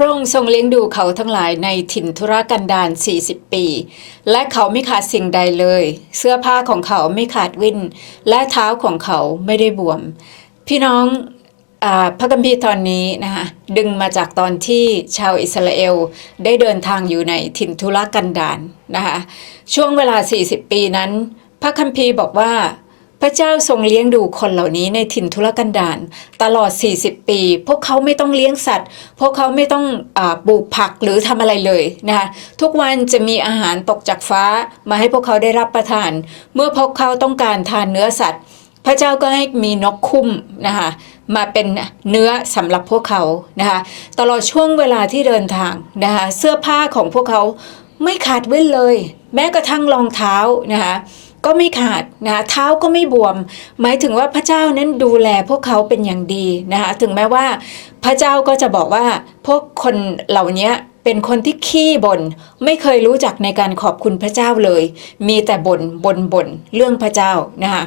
ระองค์ทรงเลี้ยงดูเขาทั้งหลายในถิ่นธุรกันดาร40 ปี และเขาไม่ขาดสิ่งใดเลย เสื้อผ้าของเขาไม่ขาดวินและเท้าของเขาไม่ได้บวม พี่น้องอพระคัมภีร์ตอนนี้นะคะดึงมาจากตอนที่ชาวอิสราเอลได้เดินทางอยู่ในถิ่นทุรกันดารนะคะช่วงเวลา 40 ปีนั้น พระคัมภีร์บอกว่า พระเจ้าทรงเลี้ยงดูคนเหล่านี้ในถิ่นทุรกันดารตลอด 40 ปี พวกเขาไม่ต้องเลี้ยงสัตว์ พวกเขาไม่ต้องอปลูกผักหรือทำอะไรเลยนะคะทุกวันจะมีอาหารตกจากฟ้ามาให้พวกเขาได้รับประทาน เมื่อพวกเขาต้องการทานเนื้อสัตว์ พระเจ้าก็ให้มีนกคุ้มนะคะมาเป็นเนื้อสำหรับพวกเขานะคะตลอดช่วงเวลาที่เดินทางนะคะเสื้อผ้าของพวกเขาไม่ขาดเว้นเลย แม้กระทั่งรองเท้านะคะ ก็ไม่ขาดนะคะเท้าก็ไม่บวม หมายถึงว่าพระเจ้านั้นดูแลพวกเขาเป็นอย่างดีนะคะถึงแม้ว่าพระเจ้าก็จะบอกว่าพวกคนเหล่านี้เป็นคนที่ขี้บน่นไม่เคยรู้จักในการขอบคุณพระเจ้าเลย มีแต่บ่นบ่นบ่นเรื่องพระเจ้านะคะ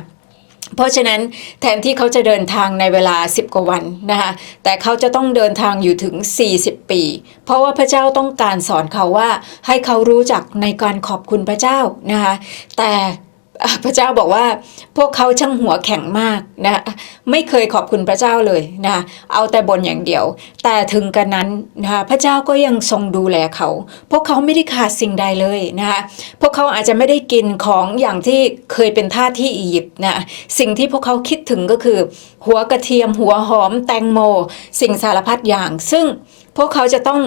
เพราะฉะนั้นแทนที่เขาจะเดินทางในเวลา 10 กว่าวันนะคะแต่เขาจะต้องเดินทางอยู่ถึง 40 ปี เพราะว่าพระเจ้าต้องการสอนเขาว่าให้เขารู้จักในการขอบคุณพระเจ้านะคะแต่ พระเจ้าบอกว่าพวกเขาช่างหัวแข็งมากนะไม่เคยขอบคุณพระเจ้าเลยนะเอาแต่บ่นอย่างเดียว แต่ถึงกันนั้นนะคะพระเจ้าก็ยังทรงดูแลเขา พวกเขาไม่ได้ขาดสิ่งใดเลยนะคะพวกเขาอาจจะไม่ได้กินของอย่างที่เคยเป็นท่าที่อียิปต์นะสิ่งที่พวกเขาคิดถึงก็คือ หัวกระเทียมหัวหอมแตงโม สิ่งสารพัดอย่าง ซึ่งพวกเขาจะต้อง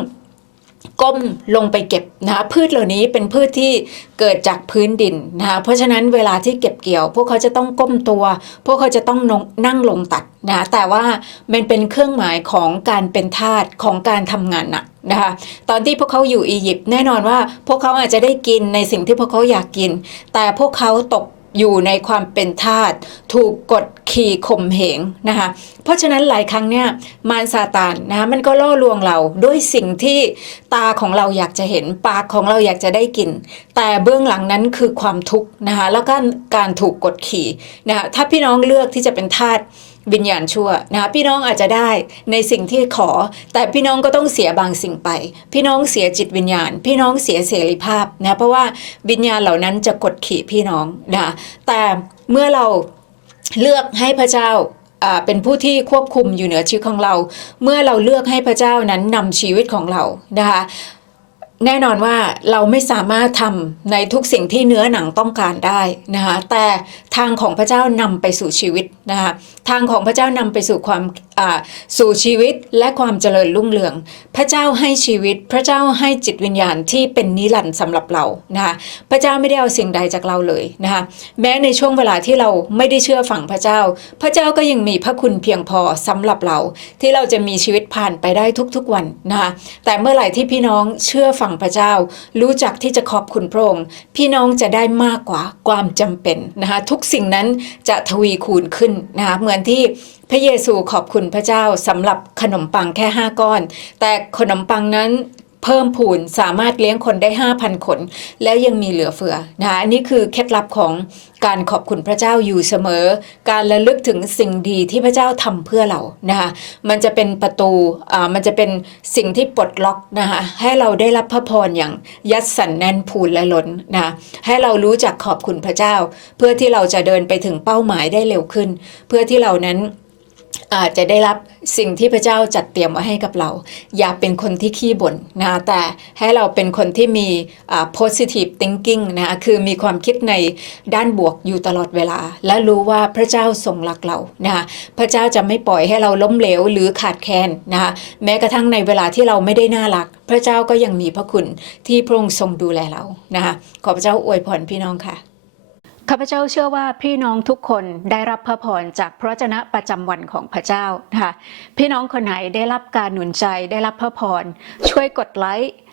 ก้มลงไปเก็บนะคะพืชเหล่านี้เป็นพืชที่เกิดจากพื้นดินนะคะเพราะฉะนั้นเวลาที่เก็บเกี่ยว พวกเขาจะต้องก้มตัว พวกเขาจะต้องนั่งลงตัดนะแต่ว่ามันเป็นเครื่องหมายของการเป็นทาสของการทำงานหนักนะคะตอนที่พวกเขาอยู่อียิปต์แน่นอนว่า พวกเขาอาจจะได้กินในสิ่งที่พวกเขาอยากกิน แต่พวกเขาตก อยู่ในความเป็นทาสถูกกดขี่ข่มเหงนะคะเพราะฉะนั้นหลายครั้งเนี่ยมารซาตานนะคะมันก็ล่อลวงเราด้วยสิ่งที่ตาของเราอยากจะเห็นปากของเราอยากจะได้กิน แต่เบื้องหลังนั้นคือความทุกข์นะคะแล้วก็การถูกกดขี่นะคะถ้าพี่น้องเลือกที่จะเป็นทาส วิญญาณชั่วนะคะพี่น้องอาจจะได้ในสิ่งที่ขอ แต่พี่น้องก็ต้องเสียบางสิ่งไป พี่น้องเสียจิตวิญญาณ พี่น้องเสียเสรีภาพนะเพราะว่าวิญญาณเหล่านั้นจะกดขี่พี่น้องนะแต่เมื่อเราเลือกให้พระเจ้าอ่าเป็นผู้ที่ควบคุมอยู่เหนือชีวิตของเรา เมื่อเราเลือกให้พระเจ้านั้นนำชีวิตของเรานะคะ แน่นอนว่าเราไม่สามารถทำในทุกสิ่งที่เนื้อหนังต้องการได้นะคะแต่ทางของพระเจ้านำไปสู่ชีวิตนะคะทางของพระเจ้านำไปสู่ความ สู่ชีวิตและความเจริญรุ่งเรือง พระเจ้าให้ชีวิต พระเจ้าให้จิตวิญญาณที่เป็นนิรันดร์สำหรับเรานะคะพระเจ้าไม่ได้เอาสิ่งใดจากเราเลยนะคะแม้ในช่วงเวลาที่เราไม่ได้เชื่อฝังพระเจ้า พระเจ้าก็ยังมีพระคุณเพียงพอสำหรับเรา ที่เราจะมีชีวิตผ่านไปได้ทุกๆวันนะคะแต่เมื่อไหร่ที่พี่น้องเชื่อฝังพระเจ้า รู้จักที่จะขอบคุณพระองค์พี่น้องจะได้มากกว่าความจำเป็นนะคะทุกสิ่งนั้นจะทวีคูณขึ้นนะคะเหมือนที่พระเยซูขอบคุณพระเจ้าสำหรับขนมปังแค่ 5 ก้อน แต่ขนมปังนั้นเพิ่มพูนสามารถเลี้ยงคนได้ 5,000 คน แล้วยังมีเหลือเฟือนะคะอันนี้คือเคล็ดลับของการขอบคุณพระเจ้าอยู่เสมอ การระลึกถึงสิ่งดีที่พระเจ้าทำเพื่อเรานะคะมันจะเป็นประตูอ่ามันจะเป็นสิ่งที่ปลดล็อกนะคะให้เราได้รับพระพรอย่างยัดสันแน่นพูนและล้นนะให้เรารู้จักขอบคุณพระเจ้า เพื่อที่เราจะเดินไปถึงเป้าหมายได้เร็วขึ้น เพื่อที่เรานั้น อาจจะได้รับสิ่งที่พระเจ้าจัดเตรียมไว้ให้กับเรา อย่าเป็นคนที่ขี้บ่นนะแต่ให้เราเป็นคนที่มี positive thinking นะคือมีความคิดในด้านบวกอยู่ตลอดเวลา และรู้ว่าพระเจ้าทรงรักเรานะพระเจ้าจะไม่ปล่อยให้เราล้มเหลวหรือขาดแคลนนะคะแม้กระทั่งในเวลาที่เราไม่ได้น่ารัก พระเจ้าก็ยังมีพระคุณที่พระองค์ทรงดูแลเรานะคะขอพระเจ้าอวยพรพี่น้องค่ะ ข้าพเจ้าเชื่อว่าพี่น้องทุกคนได้รับพระพรจากพระเจนะประจำวันของพระเจ้านะคะพี่น้องคนไหนได้รับการหนุนใจได้รับพระพรช่วยกดไลค์